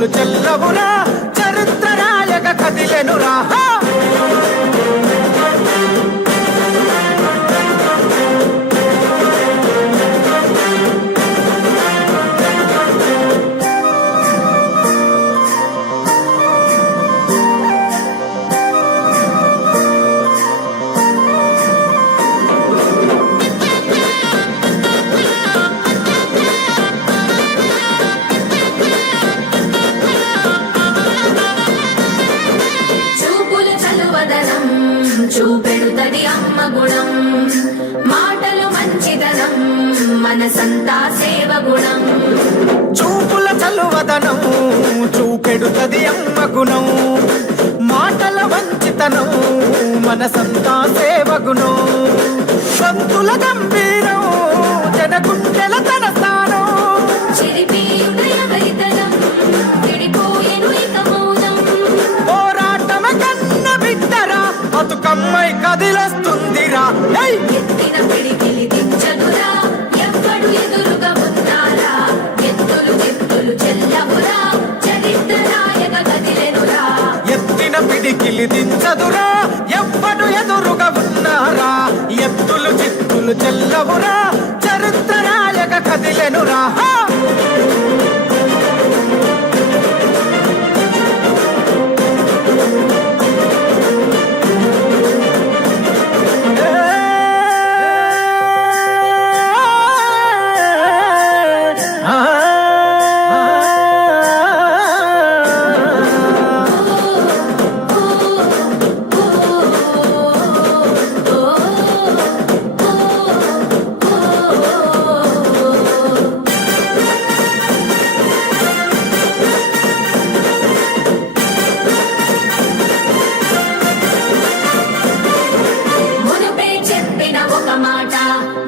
చిత్తులు చెల్లవురా చరిత్ర రాయక కదిలెనురా చూపెడుతది అమ్మ గుణం మాటలు మంచిదనం మనసంతా సేవ గుణం చూపుల చలువదనం చూపెడుతది అమ్మ గుణం మాటల మంచితనం మనసంతా సేవ గుణం సంతుల గంభీరం జనగుండెల తన స్థానం చిరిపి ఉదయవరితనం విడిపోయెను ఇక మౌనం పోరాటమ కన్న బిడ్డరా బతుకమ్మై కదిలొస్తుందిరా ఎత్తిన పిడికిలి దించదురా ఎవ్వడు ఎదురుగా ఉన్నారా ఎత్తులు చిత్తులు చెల్లవురా చరిత్ర నాయక కదిలెనురా ఎత్తిన పిడికిలి దించదురా ఎవ్వడు ఎదురుగా ఉన్నారా ఎత్తులు చిత్తులు చెల్లవురా చరిత్ర నాయక కదిలెనురా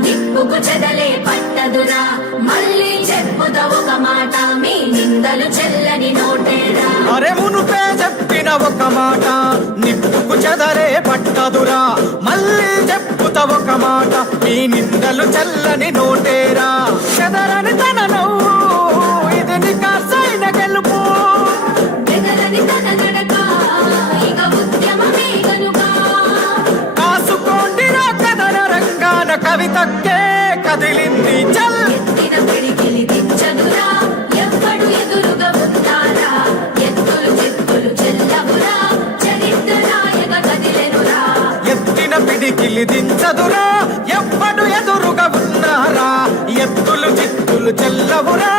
నిప్పుకు చెదలే పట్టదురా మళ్ళీ చెప్పుద ఒక మాట మీ నిందలు చెల్లని నోటేరా అరే మునుపే చెప్పిన ఒక మాట నిప్పుకు చెదలే పట్టదురా మళ్ళీ చెప్పుత ఒక మాట మీ నిందలు చెల్లని నోటేరా చెదరని తన నవ్వు ఇది నికార్సైన గెలుపు బెదరని తన నడక ఇక ఉద్యమమే గనుక కాసుకోండిరా కథన రంగాన కవితక్కే కదిలింది చల్ ఎత్తిన పిడికిలి దించదురా ఎవ్వడు ఎదురుగా ఉన్నారా ఎత్తులు చిత్తులు చెల్లవురా చరిత్ర నాయక కదిలెనురా ఎత్తిన పిడికిలి దించదురా ఎవ్వడు ఎదురుగా ఉన్నారా ఎత్తులు చిత్తులు చెల్లవురా